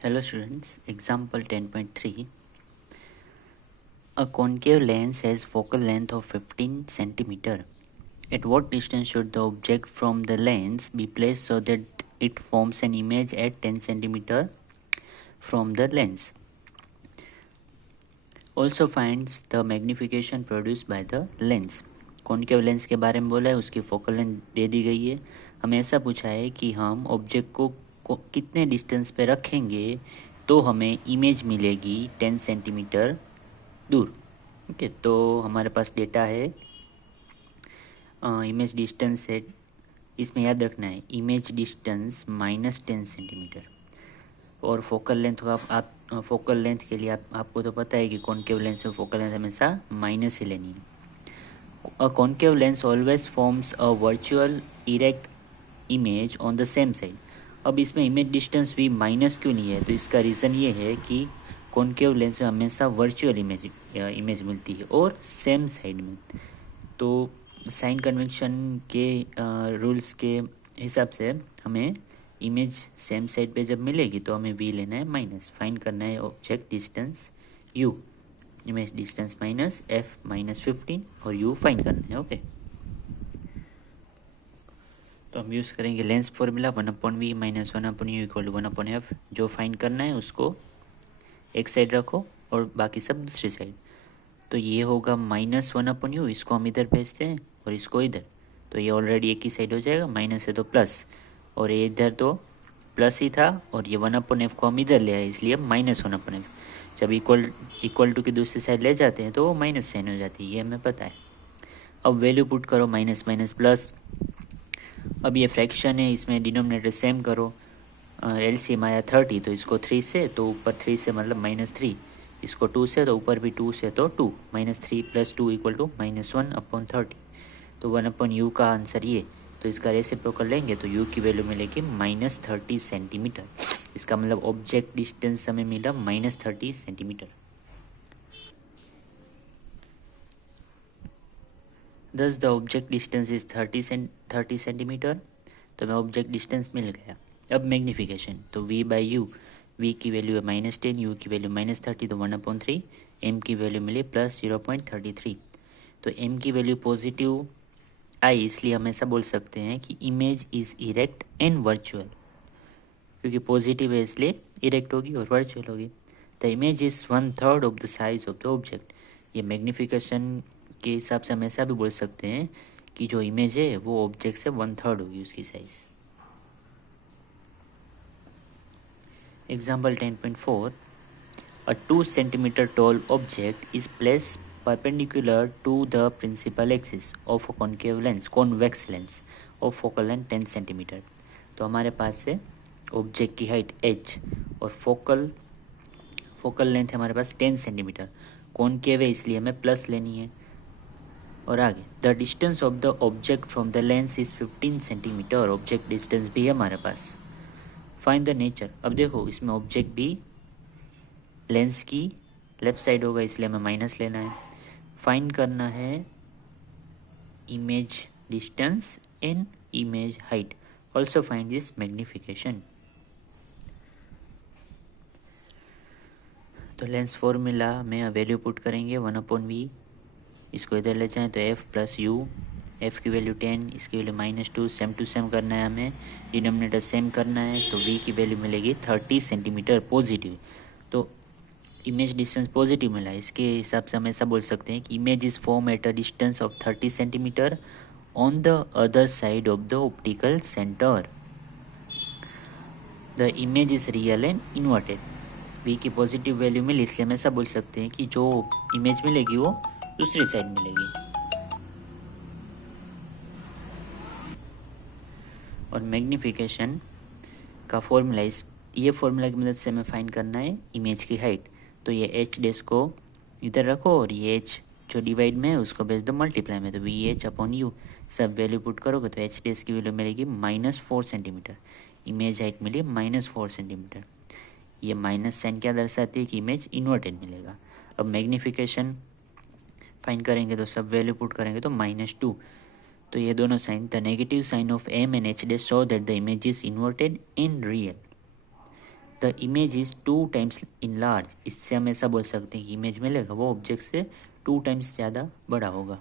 Hello students, example 10.3. A concave lens has focal length of 15 centimeter. At what distance should the object from the lens be placed so that it forms an image at 10 centimeter from the lens? Also finds the magnification produced by the lens. Concave lens के बारे में बोला है, उसकी focal length दे दी गई है. हमें ऐसा पूछा है कि हम ऑब्जेक्ट को कितने डिस्टेंस पे रखेंगे तो हमें इमेज मिलेगी 10 सेंटीमीटर दूर. ओके, तो हमारे पास डेटा है, इमेज डिस्टेंस है. इसमें याद रखना है इमेज डिस्टेंस -10 सेंटीमीटर. और फोकल लेंथ को आप फोकल लेंथ के लिए आपको तो पता है कि कॉन्केव लेंस में फोकल लेंथ हमेशा माइनस ही लेनी है. A concave lens always forms a virtual erect image on the same side. अब इसमें इमेज डिस्टेंस भी माइनस क्यों नहीं है? तो इसका रीज़न ये है कि कॉन्केव लेंस में हमेशा वर्चुअल इमेज मिलती है और सेम साइड में. तो साइन कन्वेंशन के रूल्स के हिसाब से हमें इमेज सेम साइड पे जब मिलेगी तो हमें वी लेना है माइनस. फाइंड करना है object distance you, image distance minus F -15 और यू फाइंड करना है. ओके, तो हम यूज़ करेंगे lens formula 1/v - 1/u = 1/f. जो फाइंड करना है उसको एक साइड रखो और बाकी सब दूसरी साइड. तो ये होगा -1/u, इसको हम इधर भेजते हैं और इसको इधर. तो ये ऑलरेडी एक ही साइड हो जाएगा, माइनस है तो प्लस, और ये इधर तो प्लस ही था और ये 1/f को हम इधर ले आए इसलिए -1/f. जब इक्वल टू की दूसरी साइड ले जाते हैं तो वो माइनस साइन हो जाती है, ये हमें पता है. अब वैल्यू पुट करो, माइनस माइनस प्लस. अब ये फ्रैक्शन है, इसमें डिनोमिनेटर सेम करो. एलसीएम आया 30, तो इसको 3 से, तो ऊपर 3 से मतलब -3, इसको 2 से तो ऊपर भी 2 से तो 2, -3 + 2 = -1/30. तो 1/u का आंसर ये. तो इसका रेसिप्रोकल लेंगे तो u की वैल्यू मिलेगी -30 सेंटीमीटर. इसका मतलब ऑब्जेक्ट डिस्टेंस हमें मिला -30 सेंटीमीटर. दस the object distance is 30 centimetre. तो हमें ऑब्जेक्ट डिस्टेंस मिल गया. अब मैग्नीफिकेशन, तो v/u, v की वैल्यू है -10, u की वैल्यू -30, तो 1/3. m की वैल्यू मिली +0.33. तो m की वैल्यू पॉजिटिव आई, इसलिए हम ऐसा बोल सकते हैं कि image is erect and virtual. क्योंकि पॉजिटिव है इसलिए इरेक्ट होगी और वर्चुअल होगी. The image is 1/3 of the size of the object. ये मैग्नीफिकेशन के हिसाब से हम ऐसा भी बोल सकते हैं कि जो इमेज है वो ऑब्जेक्ट से 1/3 होगी उसकी size. Example 10.4. A 2 centimeter tall object is placed perpendicular to the principal axis of a convex lens of focal length 10 centimeter. तो हमारे पास है ऑब्जेक्ट की हाइट h और फोकल लेंथ है हमारे पास 10 सेंटीमीटर. कॉनकेव है इसलिए हमें प्लस लेनी है. और आगे, the distance of the object from the lens is 15 centimetre. Object distance भी है हमारे पास. Find the nature. अब देखो इसमें ऑब्जेक्ट भी लेंस की लेफ्ट साइड होगा इसलिए हमें माइनस लेना है. फाइंड करना है image distance and image height. Also find this magnification. तो लेंस फॉर्मूला में वैल्यू पुट करेंगे 1/v. इसको इधर ले जाएं तो f + u. f की वैल्यू 10, इसकी वैल्यू -2. सेम टू सेम करना है हमें, डिनोमिनेटर सेम करना है. तो v की वैल्यू मिलेगी 30 सेंटीमीटर पॉजिटिव. तो इमेज डिस्टेंस पॉजिटिव मिला, इसके हिसाब से हम ऐसा बोल सकते हैं कि image is form at a distance of 30 centimetre on the other side of the optical centre. The image is real and inverted. We की पॉजिटिव वैल्यू मिली इसलिए हम ऐसा बोल सकते हैं कि जो इमेज मिलेगी वो दूसरी साइड मिलेगी. और मैग्नीफिकेशन का फॉर्मूला, ये फॉर्मूला की मदद से हमें फाइंड करना है इमेज की हाइट. तो ये एच डैश को इधर रखो और ये एच जो डिवाइड में है उसको भेज दो मल्टीप्लाई में. तो VH/u सब वैल्यू पुट करोगे तो एच डैश की वैल्यू मिलेगी -4 सेंटीमीटर. इमेज हाइट मिली -4 सेंटीमीटर. ये माइनस साइन क्या दर्शाती है कि इमेज इन्वर्टेड मिलेगा. अब मैग्नीफिकेशन फाइंड करेंगे तो सब वैल्यू पुट करेंगे तो -2. तो ये दोनों sign, the negative sign of m and h dash show that the image is inverted in real. The image is 2 times in large, इससे हम ऐसा बोल सकते हैं कि इमेज मिलेगा वो ऑब्जेक्ट से 2 टाइम्स ज़्यादा बड़ा होगा।